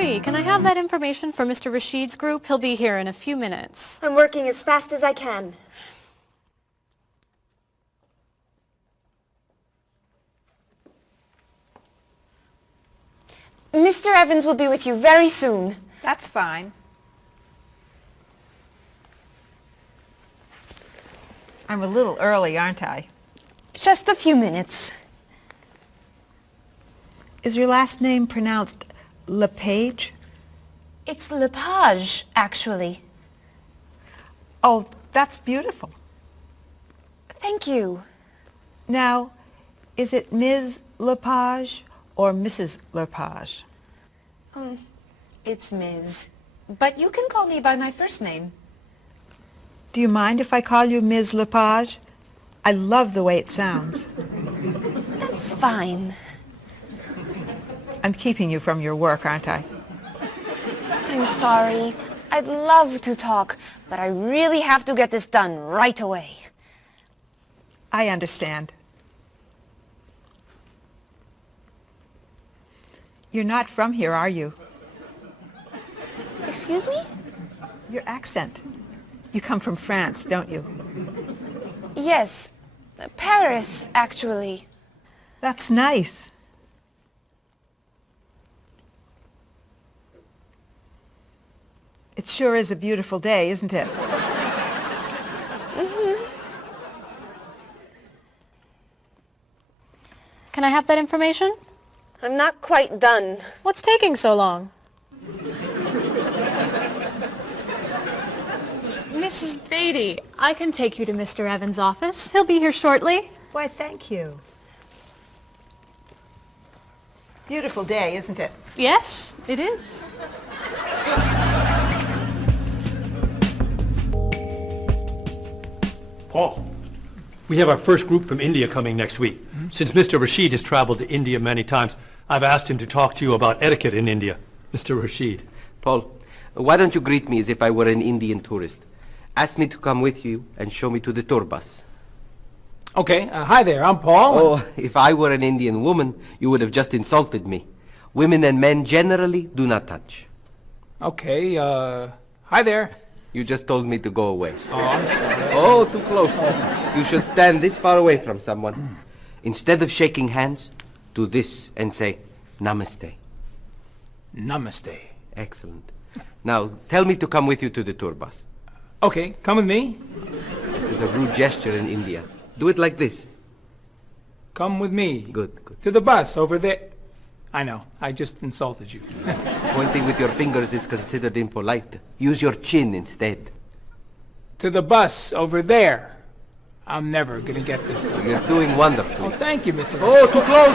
agree. Can I have that information for Mr. Rashid's group? He'll be here in a few minutes. I'm working as fast as I can. Mr. Evans will be with you very soon. That's fine. I'm a little early, aren't I? Just a few minutes. Is your last name pronounced LePage? It's Lepage, actually. Oh, that's beautiful. Thank you. Now, is it Ms. Lepage or Mrs. Lepage? It's Ms. But you can call me by my first name. Do you mind if I call you Ms. Lepage? I love the way it sounds. That's fine. I'm keeping you from your work, aren't I? I'm sorry. I'd love to talk, but I really have to get this done right away. I understand. You're not from here, are you? Excuse me? Your accent. You come from France, don't you? Yes. Paris, actually. That's nice. It sure is a beautiful day, isn't it? Can I have that information? I'm not quite done. What's taking so long? Mrs. Beatty, I can take you to Mr. Evans' office. He'll be here shortly. Why, thank you. Beautiful day, isn't it? Yes, it is. Paul, we have our first group from India coming next week. Since Mr. Rashid has traveled to India many times, I've asked him to talk to you about etiquette in India. Mr. Rashid. Paul, why don't you greet me as if I were an Indian tourist? Ask me to come with you and show me to the tour bus. Okay, hi there, I'm Paul. Oh, if I were an Indian woman, you would have just insulted me. Women and men generally do not touch. Okay, hi there. You just told me to go away. Oh, I'm sorry. Oh, too close. You should stand this far away from someone. Instead of shaking hands, do this and say, Namaste. Namaste. Excellent. Now, tell me to come with you to the tour bus. Okay, come with me. This is a rude gesture in India. Do it like this. Come with me. Good, good. To the bus over there. I know, I just insulted you. Pointing with your fingers is considered impolite. Use your chin instead. To the bus over there. I'm never gonna get this. You're doing wonderfully. Oh, thank you, Mr. Oh, too close!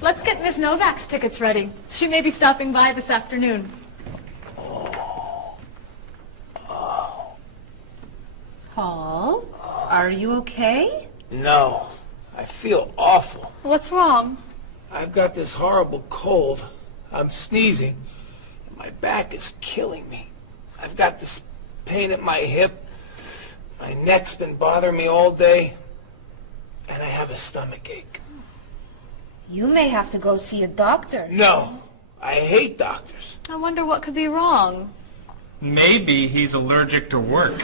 Let's get Ms. Novak's tickets ready. She may be stopping by this afternoon. Paul, are you okay? No, I feel awful. What's wrong? I've got this horrible cold. I'm sneezing, and my back is killing me. I've got this pain at my hip. My neck's been bothering me all day, and I have a stomach ache. You may have to go see a doctor. No, I hate doctors. I wonder what could be wrong. Maybe he's allergic to work.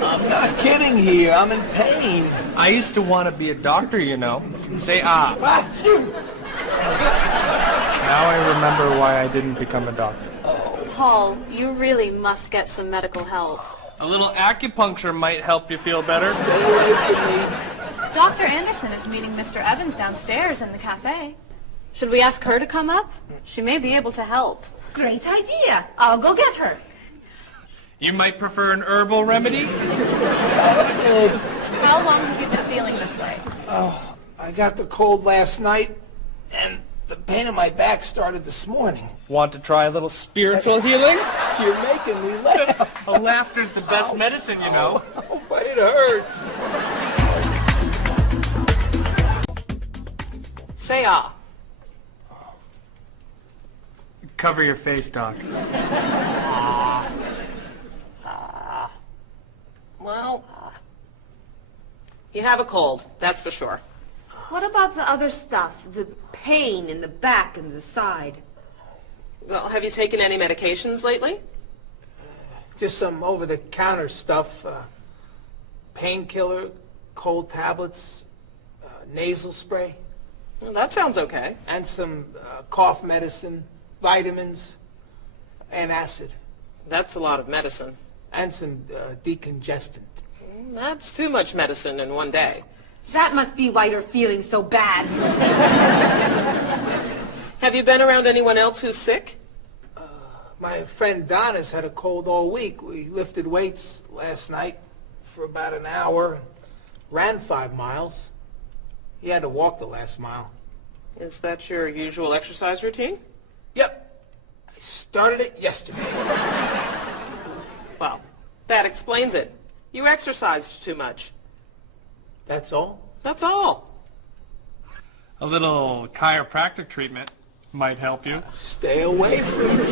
I'm not kidding here. I'm in pain. I used to want to be a doctor, you know. Say ah. Now I remember why I didn't become a doctor. Paul, you really must get some medical help. A little acupuncture might help you feel better. Stay away from me. Dr. Anderson is meeting Mr. Evans downstairs in the cafe. Should we ask her to come up? She may be able to help. Great idea. I'll go get her. You might prefer an herbal remedy? Stop it. How long have you been feeling this way? Oh, I got the cold last night, and the pain in my back started this morning. Want to try a little spiritual healing? You're making me laugh. Laughter's the best medicine, you know. Oh, but it hurts. Say ah. Cover your face, Doc. Well, you have a cold, that's for sure. What about the other stuff? The pain in the back and the side? Well, have you taken any medications lately? Just some over-the-counter stuff. Painkiller, cold tablets, nasal spray. Well, that sounds okay. And some cough medicine, vitamins, and acid. That's a lot of medicine. And some decongestant. That's too much medicine in one day. That must be why you're feeling so bad. Have you been around anyone else who's sick? My friend Donna's had a cold all week. We lifted weights last night for about an hour, ran 5 miles. He had to walk the last mile. Is that your usual exercise routine? Yep. I started it yesterday. Well, that explains it. You exercised too much. That's all? That's all. A little chiropractic treatment might help you. Stay away from me.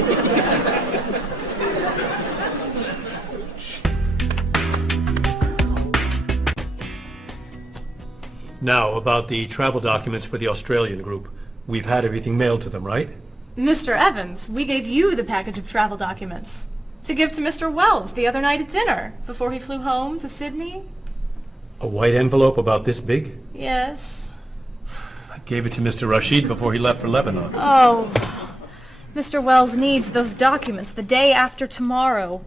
Now, about the travel documents for the Australian group. We've had everything mailed to them, right? Mr. Evans, we gave you the package of travel documents to give to Mr. Wells the other night at dinner before he flew home to Sydney. A white envelope about this big? Yes. I gave it to Mr. Rashid before he left for Lebanon. Oh, Mr. Wells needs those documents the day after tomorrow.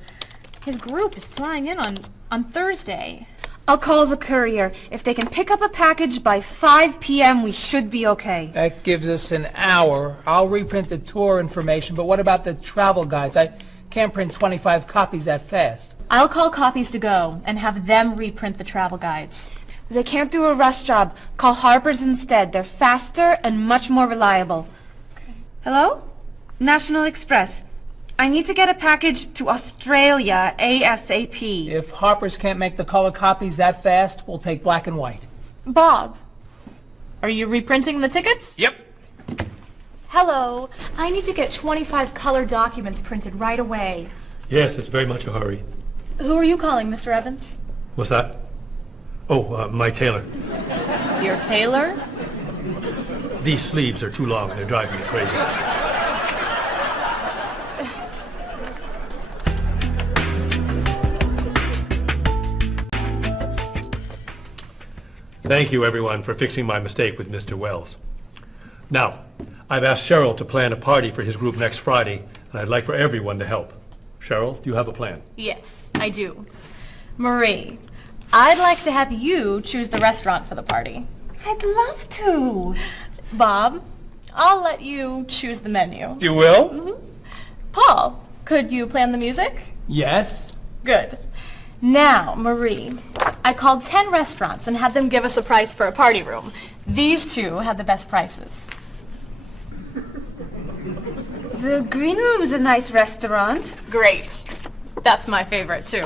His group is flying in on Thursday. I'll call the courier. If they can pick up a package by 5 p.m., we should be okay. That gives us an hour. I'll reprint the tour information, but what about the travel guides? I can't print 25 copies that fast. I'll call Copies to Go and have them reprint the travel guides. They can't do a rush job. Call Harper's instead. They're faster and much more reliable. Okay. Hello? National Express. I need to get a package to Australia ASAP. If Harper's can't make the color copies that fast, we'll take black and white. Bob, are you reprinting the tickets? Yep. Hello. I need to get 25 color documents printed right away. Yes, it's very much a hurry. Who are you calling, Mr. Evans? What's that? Oh, my tailor. Your tailor? These sleeves are too long and they're driving me crazy. Thank you, everyone, for fixing my mistake with Mr. Wells. Now, I've asked Cheryl to plan a party for his group next Friday, and I'd like for everyone to help. Cheryl, do you have a plan? Yes, I do. Marie, I'd like to have you choose the restaurant for the party. I'd love to. Bob, I'll let you choose the menu. You will? Mm-hmm. Paul, could you plan the music? Yes. Good. Now, Marie, I called 10 restaurants and had them give us a price for a party room. These two had the best prices. The Green Room's a nice restaurant. Great. That's my favorite, too.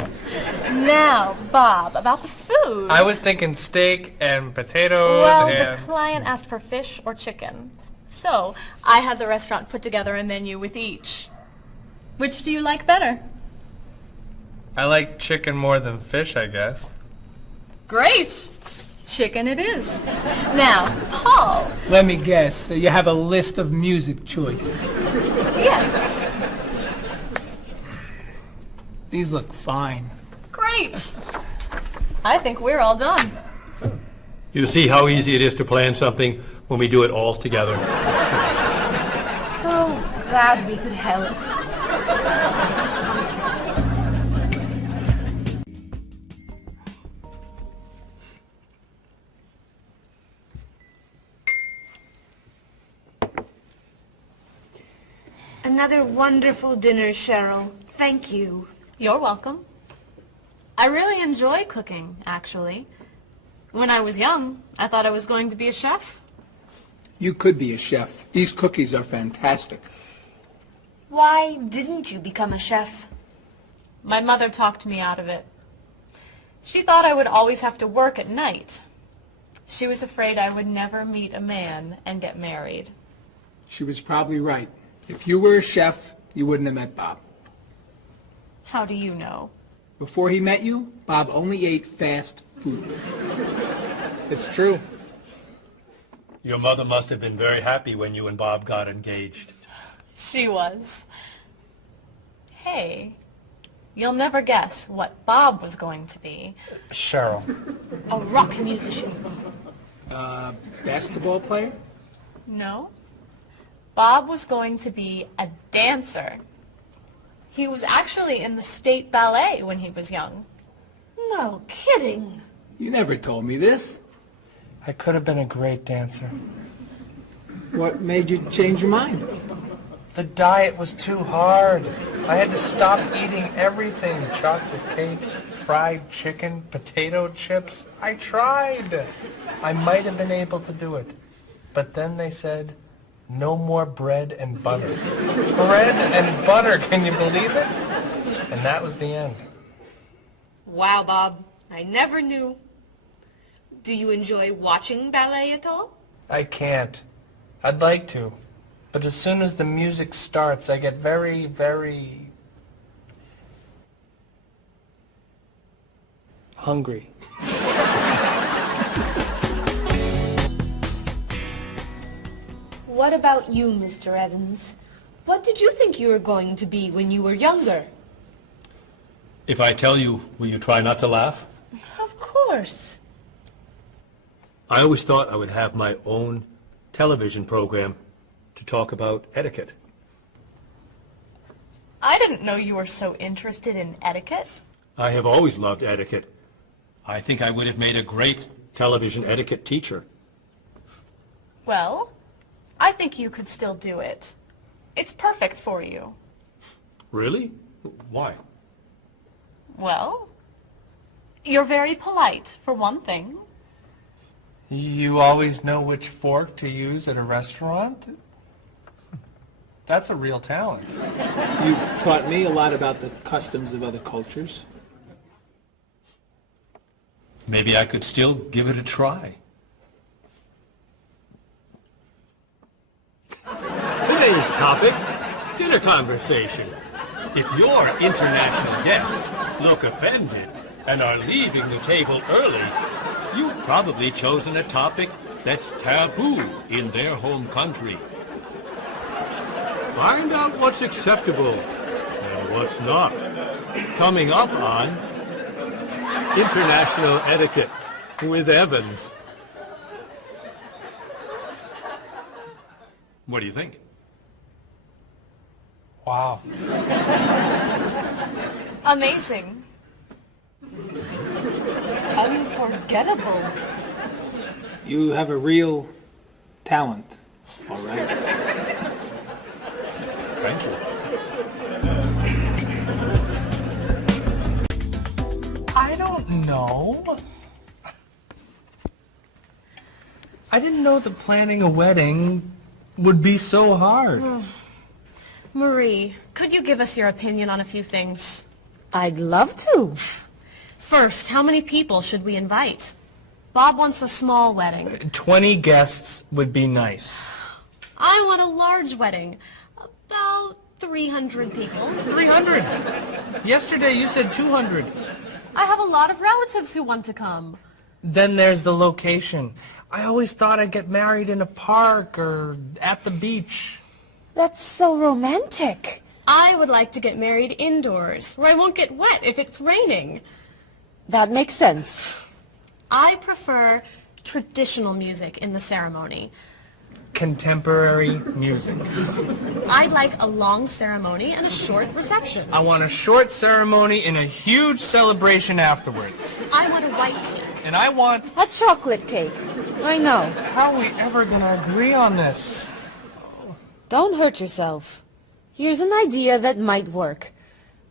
Now, Bob, about the food. I was thinking steak and potatoes Well, and... the client asked for fish or chicken. So, I had the restaurant put together a menu with each. Which do you like better? I like chicken more than fish, I guess. Great. Chicken it is. Now, Paul. Let me guess. You have a list of music choices. Yes. These look fine. Great. I think we're all done. You see how easy it is to plan something when we do it all together? So glad we could help. Another wonderful dinner, Cheryl. Thank you. You're welcome. I really enjoy cooking, actually. When I was young, I thought I was going to be a chef. You could be a chef. These cookies are fantastic. Why didn't you become a chef? My mother talked me out of it. She thought I would always have to work at night. She was afraid I would never meet a man and get married. She was probably right. If you were a chef, you wouldn't have met Bob. How do you know? Before he met you, Bob only ate fast food. It's true. Your mother must have been very happy when you and Bob got engaged. She was. Hey, you'll never guess what Bob was going to be. Cheryl. A rock musician. Basketball player? No. Bob was going to be a dancer. He was actually in the state ballet when he was young. No kidding. You never told me this. I could have been a great dancer. What made you change your mind? The diet was too hard. I had to stop eating everything. Chocolate cake, fried chicken, potato chips. I tried. I might have been able to do it. But then they said, no more bread and butter. Bread and butter, can you believe it? And that was the end. Wow, Bob. I never knew. Do you enjoy watching ballet at all? I can't. I'd like to. But as soon as the music starts, I get very, very hungry. What about you, Mr. Evans? What did you think you were going to be when you were younger? If I tell you, will you try not to laugh? Of course. I always thought I would have my own television program to talk about etiquette. I didn't know you were so interested in etiquette. I have always loved etiquette. I think I would have made a great television etiquette teacher. Well, I think you could still do it. It's perfect for you. Really? Why? Well, you're very polite, for one thing. You always know which fork to use at a restaurant? That's a real talent. You've taught me a lot about the customs of other cultures. Maybe I could still give it a try. Today's topic, dinner conversation. If your international guests look offended and are leaving the table early, you've probably chosen a topic that's taboo in their home country. Find out what's acceptable and what's not. Coming up on International Etiquette with Evans. What do you think? Wow. Amazing. Unforgettable. You have a real talent, all right? Thank you. I don't know. I didn't know that planning a wedding would be so hard. Marie, could you give us your opinion on a few things? I'd love to. First, how many people should we invite? Bob wants a small wedding. 20 guests would be nice. I want a large wedding. About 300 people. 300? Yesterday you said 200. I have a lot of relatives who want to come. Then there's the location. I always thought I'd get married in a park or at the beach. That's so romantic. I would like to get married indoors, where I won't get wet if it's raining. That makes sense. I prefer traditional music in the ceremony. Contemporary music. I'd like a long ceremony and a short reception. I want a short ceremony and a huge celebration afterwards. I want a white cake. And I want... A chocolate cake. I know. How are we ever gonna agree on this? Don't hurt yourself. Here's an idea that might work.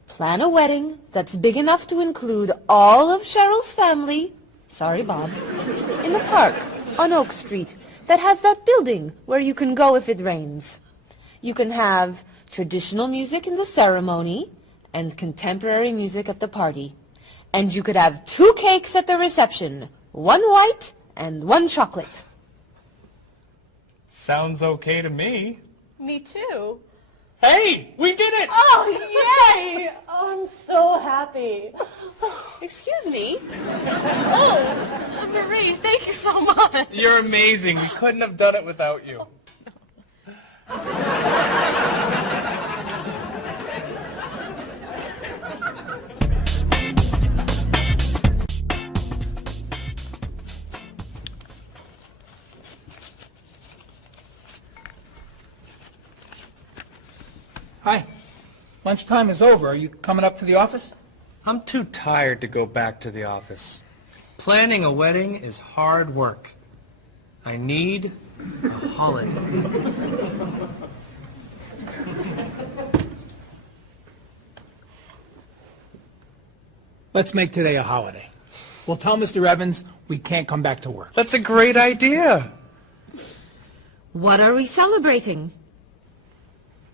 Plan a wedding that's big enough to include all of Cheryl's family, sorry Bob, in a park on Oak Street that has that building where you can go if it rains. You can have traditional music in the ceremony and contemporary music at the party. And you could have 2 cakes at the reception, 1 white and 1 chocolate. Sounds okay to me. Me too. Hey, we did it! Oh, yay! Oh, I'm so happy. Excuse me? Oh, Marie, thank you so much. You're amazing. We couldn't have done it without you. Hi. Lunchtime is over. Are you coming up to the office? I'm too tired to go back to the office. Planning a wedding is hard work. I need a holiday. Let's make today a holiday. We'll tell Mr. Evans we can't come back to work. That's a great idea. What are we celebrating?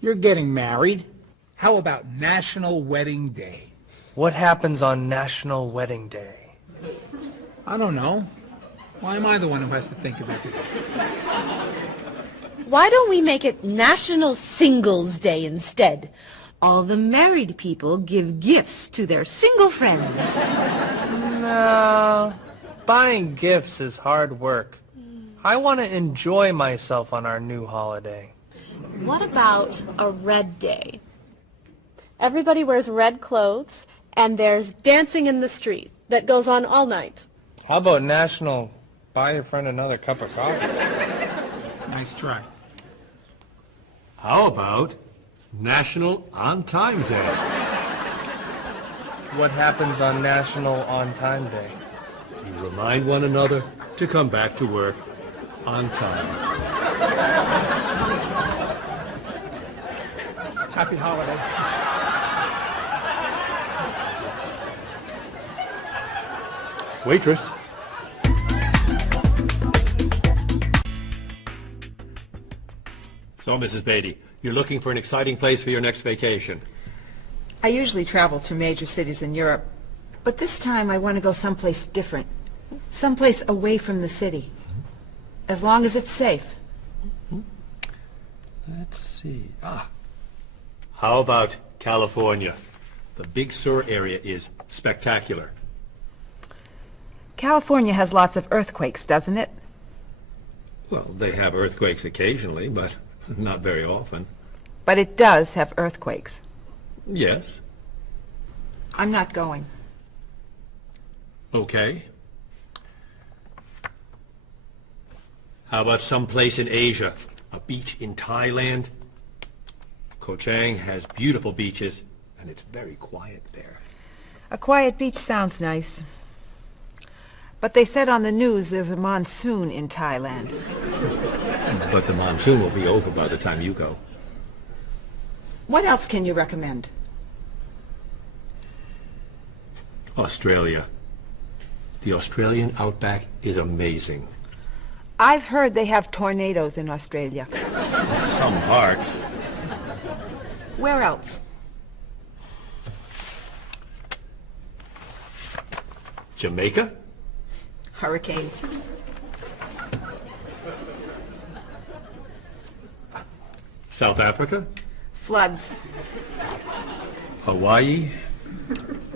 You're getting married. How about National Wedding Day? What happens on National Wedding Day? I don't know. Why am I the one who has to think of everything? Why don't we make it National Singles Day instead? All the married people give gifts to their single friends. No, buying gifts is hard work. I want to enjoy myself on our new holiday. What about a red day? Everybody wears red clothes, and there's dancing in the street that goes on all night. How about National Buy Your Friend Another Cup of Coffee? Nice try. How about National On Time Day? What happens on National On Time Day? You remind one another to come back to work on time. Happy holiday. Waitress. So, Mrs. Beatty, you're looking for an exciting place for your next vacation. I usually travel to major cities in Europe, but this time I want to go someplace different. Someplace away from the city. As long as it's safe. Let's see. How about California? The Big Sur area is spectacular. California has lots of earthquakes, doesn't it? Well, they have earthquakes occasionally, but not very often. But it does have earthquakes. Yes. I'm not going. Okay. How about someplace in Asia? A beach in Thailand? Koh Chang has beautiful beaches, and it's very quiet there. A quiet beach sounds nice. But they said on the news there's a monsoon in Thailand. But the monsoon will be over by the time you go. What else can you recommend? Australia. The Australian outback is amazing. I've heard they have tornadoes in Australia. Some parts. Where else? Jamaica? Hurricanes. South Africa? Floods. Hawaii?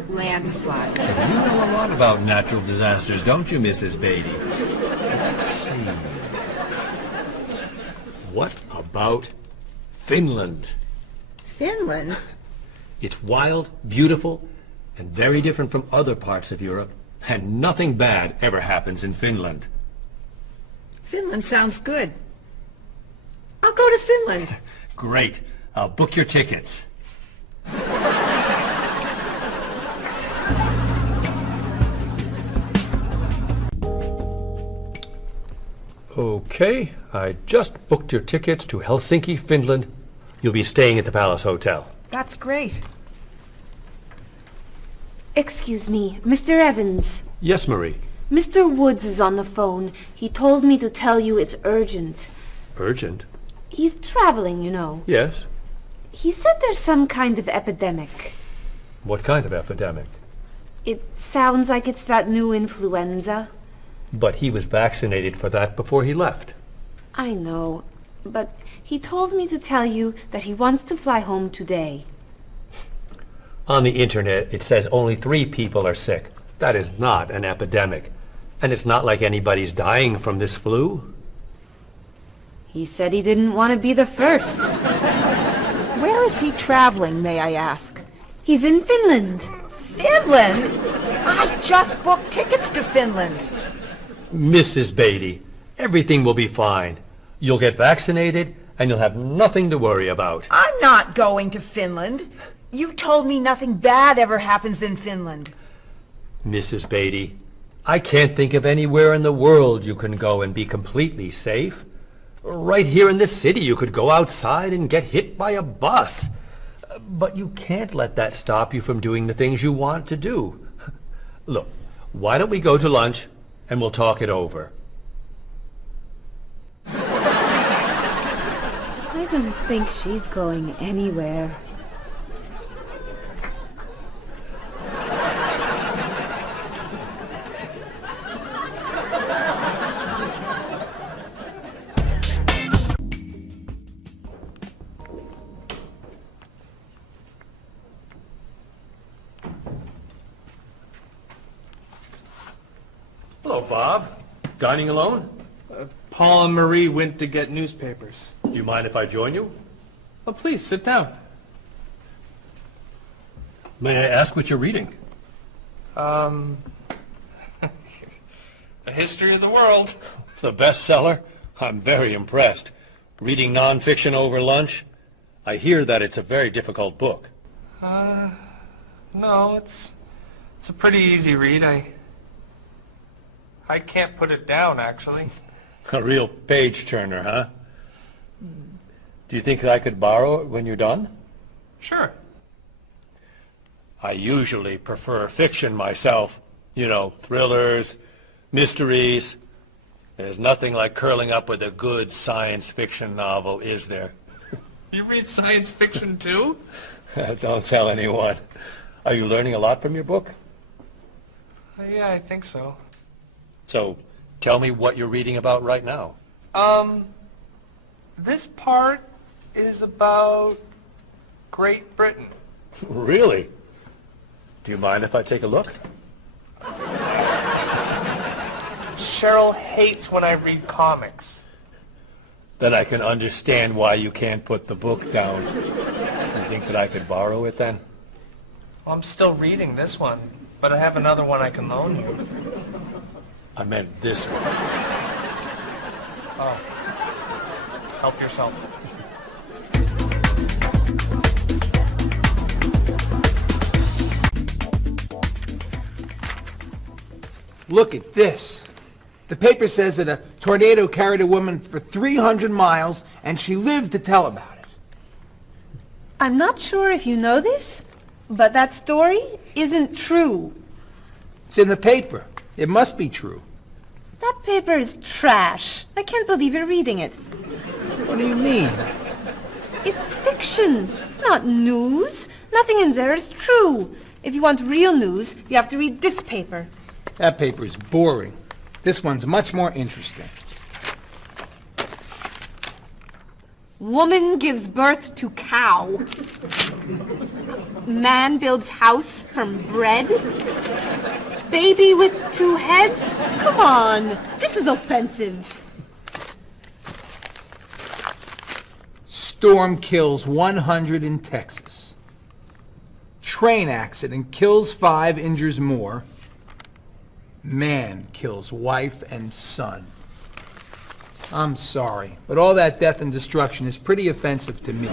Landslides. You know a lot about natural disasters, don't you, Mrs. Beatty? Let's see. What about Finland? Finland? It's wild, beautiful, and very different from other parts of Europe. And nothing bad ever happens in Finland. Finland sounds good. I'll go to Finland. Great. I'll book your tickets. Okay, I just booked your tickets to Helsinki, Finland. You'll be staying at the Palace Hotel. That's great. Excuse me, Mr. Evans. Yes, Marie. Mr. Woods is on the phone. He told me to tell you it's urgent. Urgent? He's traveling, you know. Yes. He said there's some kind of epidemic. What kind of epidemic? It sounds like it's that new influenza. But he was vaccinated for that before he left. I know. but he told me to tell you that he wants to fly home today. On the internet, it says only 3 people are sick. That is not an epidemic. And it's not like anybody's dying from this flu. He said he didn't want to be the first. Where is he traveling, may I ask? He's in Finland. Finland? I just booked tickets to Finland. Mrs. Beatty, everything will be fine. You'll get vaccinated, and you'll have nothing to worry about. I'm not going to Finland. You told me nothing bad ever happens in Finland. Mrs. Beatty, I can't think of anywhere in the world you can go and be completely safe. Right here in this city, you could go outside and get hit by a bus. But you can't let that stop you from doing the things you want to do. Look, why don't we go to lunch and we'll talk it over? I don't think she's going anywhere. Hello, Bob. Dining alone? Paul and Marie went to get newspapers. Do you mind if I join you? Oh, please, sit down. May I ask what you're reading? A history of the world. The bestseller? I'm very impressed. Reading nonfiction over lunch? I hear that it's a very difficult book. No, it's a pretty easy read. I can't put it down, actually. A real page-turner, huh? Do you think I could borrow it when you're done? Sure. I usually prefer fiction myself. You know, thrillers, mysteries. There's nothing like curling up with a good science fiction novel, is there? You read science fiction, too? Don't tell anyone. Are you learning a lot from your book? Yeah, I think so. So, tell me what you're reading about right now. This part is about Great Britain. Really? Do you mind if I take a look? Cheryl hates when I read comics. Then I can understand why you can't put the book down. You think that I could borrow it then? Well, I'm still reading this one, but I have another one I can loan you. I meant this one. Oh. Help yourself. Look at this. The paper says that a tornado carried a woman for 300 miles, and she lived to tell about it. I'm not sure if you know this, but that story isn't true. It's in the paper. It must be true. That paper is trash. I can't believe you're reading it. What do you mean? It's fiction. It's not news. Nothing in there is true. If you want real news, you have to read this paper. That paper is boring. This one's much more interesting. Woman gives birth to cow. Man builds house from bread. Baby with 2 heads? Come on, this is offensive. Storm kills 100 in Texas. Train accident kills 5, injures more. Man kills wife and son. I'm sorry, but all that death and destruction is pretty offensive to me.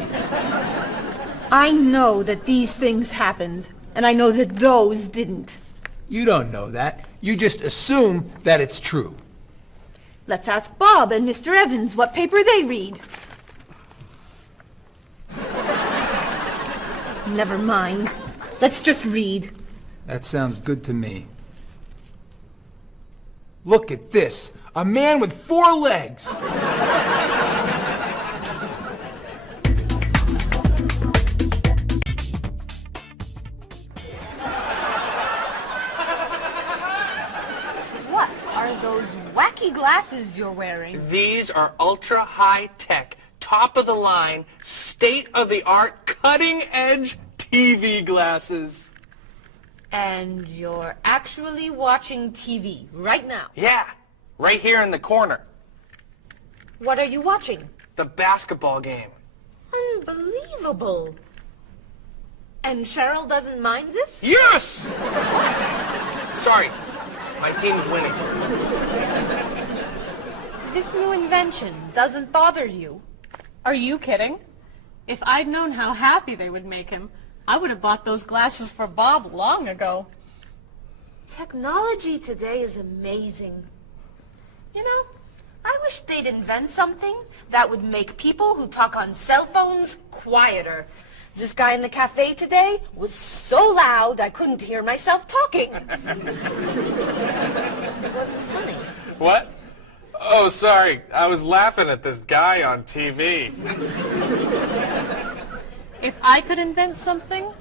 I know that these things happened, and I know that those didn't. You don't know that. You just assume that it's true. Let's ask Bob and Mr. Evans what paper they read. Never mind. Let's just read. That sounds good to me. Look at this. A man with 4 legs. What are those wacky glasses you're wearing? These are ultra high-tech, top-of-the-line, state-of-the-art, cutting-edge TV glasses. And you're actually watching TV right now? Yeah, right here in the corner. What are you watching? The basketball game. Unbelievable. And Cheryl doesn't mind this? Yes! Sorry, my team's winning. This new invention doesn't bother you? Are you kidding? If I'd known how happy they would make him, I would have bought those glasses for Bob long ago. Technology today is amazing. You know, I wish they'd invent something that would make people who talk on cell phones quieter. This guy in the cafe today was so loud I couldn't hear myself talking. It wasn't funny. What? Oh, sorry. I was laughing at this guy on TV. If I could invent something,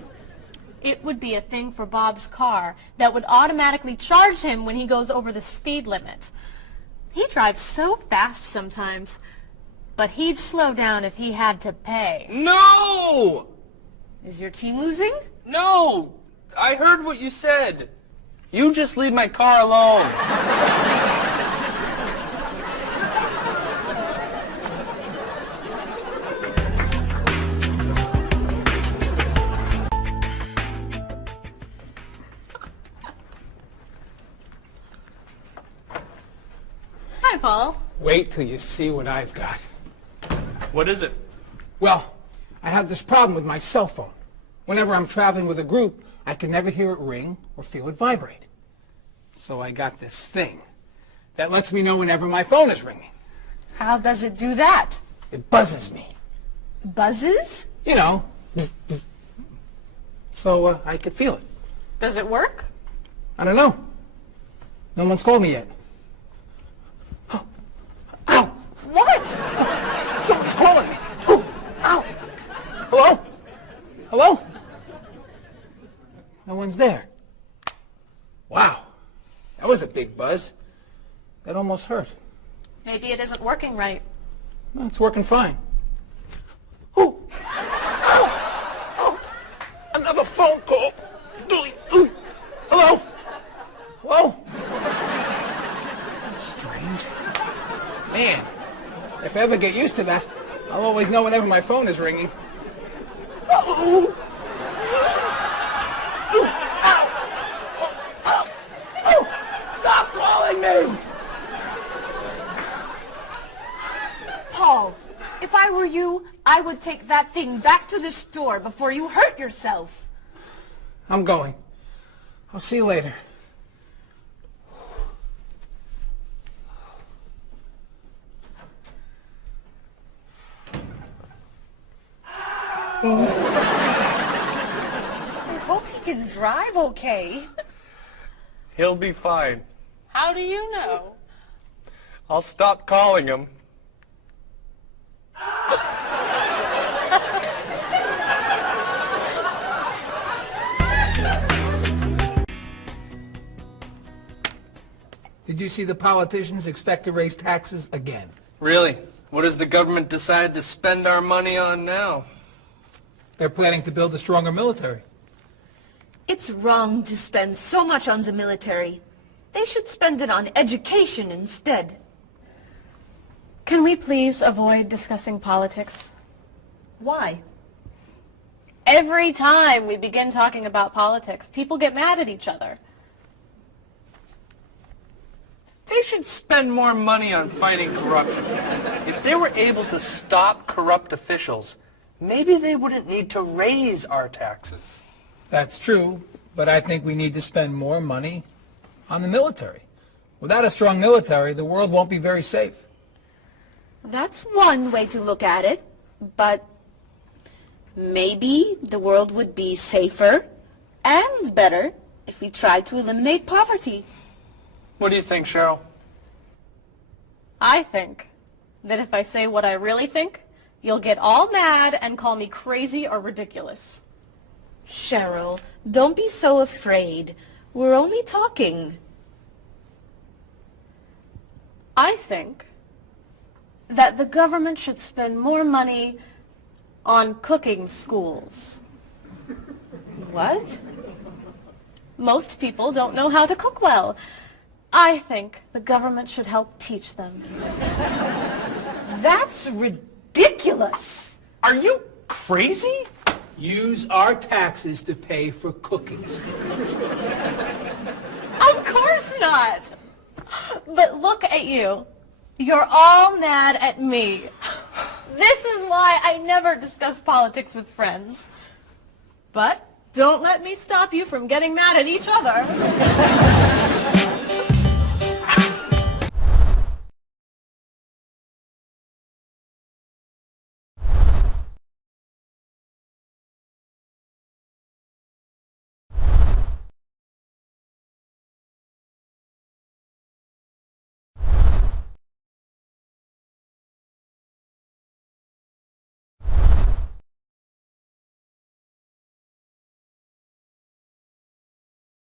it would be a thing for Bob's car that would automatically charge him when he goes over the speed limit. He drives so fast sometimes, but he'd slow down if he had to pay. No! Is your team losing? No! I heard what you said. You just leave my car alone. Hi, Paul. Wait till you see what I've got. What is it? Well, I have this problem with my cell phone. Whenever I'm traveling with a group, I can never hear it ring or feel it vibrate. So I got this thing that lets me know whenever my phone is ringing. How does it do that? It buzzes me. Buzzes? You know, bzz, bzz. So I could feel it. Does it work? I don't know. No one's called me yet. Ow! What? Someone's calling me. Oh, ow! Hello? Hello? No one's there. Wow. That was a big buzz. That almost hurt. Maybe it isn't working right. No, it's working fine. Oh! Ow! Oh! Another phone call. Hello? Hello? That's strange. Man, if I ever get used to that, I'll always know whenever my phone is ringing. Oh! Stop calling me! Paul, if I were you, I would take that thing back to the store before you hurt yourself. I'm going. I'll see you later. I hope he can drive okay. He'll be fine. How do you know? I'll stop calling him. Did you see the politicians expect to raise taxes again? Really? What has the government decided to spend our money on now? They're planning to build a stronger military. It's wrong to spend so much on the military. They should spend it on education instead. Can we please avoid discussing politics? Why? Every time we begin talking about politics, people get mad at each other. They should spend more money on fighting corruption. If they were able to stop corrupt officials, maybe they wouldn't need to raise our taxes. That's true, but I think we need to spend more money on the military. Without a strong military, the world won't be very safe. That's one way to look at it, but maybe the world would be safer and better if we tried to eliminate poverty. What do you think, Cheryl? I think that if I say what I really think, you'll get all mad and call me crazy or ridiculous. Cheryl, don't be so afraid. We're only talking. I think that the government should spend more money on cooking schools. What? Most people don't know how to cook well. I think the government should help teach them. That's ridiculous. Are you crazy? Use our taxes to pay for cooking school. Of course not. But look at you. You're all mad at me. This is why I never discuss politics with friends. But don't let me stop you from getting mad at each other.